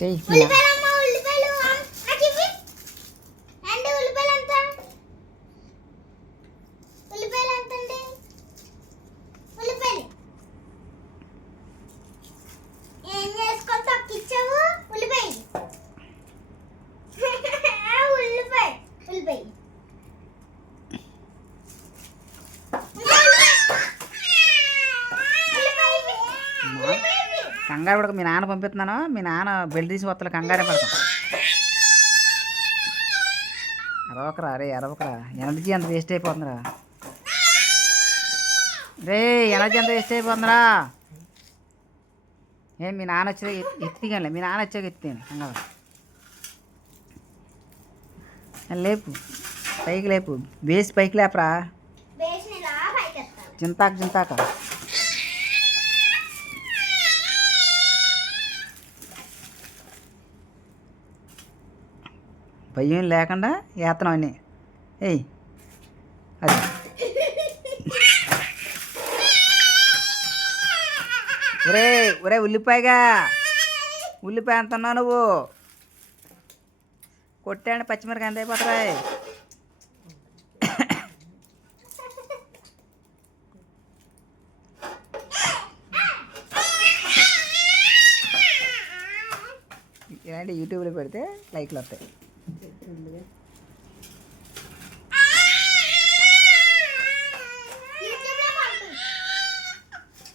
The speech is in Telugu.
చెయ్యి. కంగారు పడక, మీ నాన్న పంపిస్తున్నాను. మీ నాన్న బెల్ట్ తీసి వస్తలే, కంగారే పడతాం. అరవకరా రే, అరవకరా. ఎనర్జీ అంత వేస్ట్ అయిపోతుందిరా రే, ఎనర్జీ అంత వేస్ట్ అయిపోతుందిరా. ఏం మీ నాన్న వచ్చే ఎత్తిగానే, మీ నాన్న వచ్చాక ఎత్తిగాను కంగారు. లేపు, పైకి లేపు, బేసి పైకి లేపరా. చింతాక చింతాక. భయం లేకుండా వేస్తున్నాం అన్నీ. ఏయ్ అది ఒరే ఒరే, ఉల్లిపాయగా ఉల్లిపాయ అంటున్నావు నువ్వు. కొట్టాడు పచ్చిమిరకాయ ఎంత అయిపోతారా. ఇలాంటి యూట్యూబ్లో పెడితే లైక్లు వస్తాయి.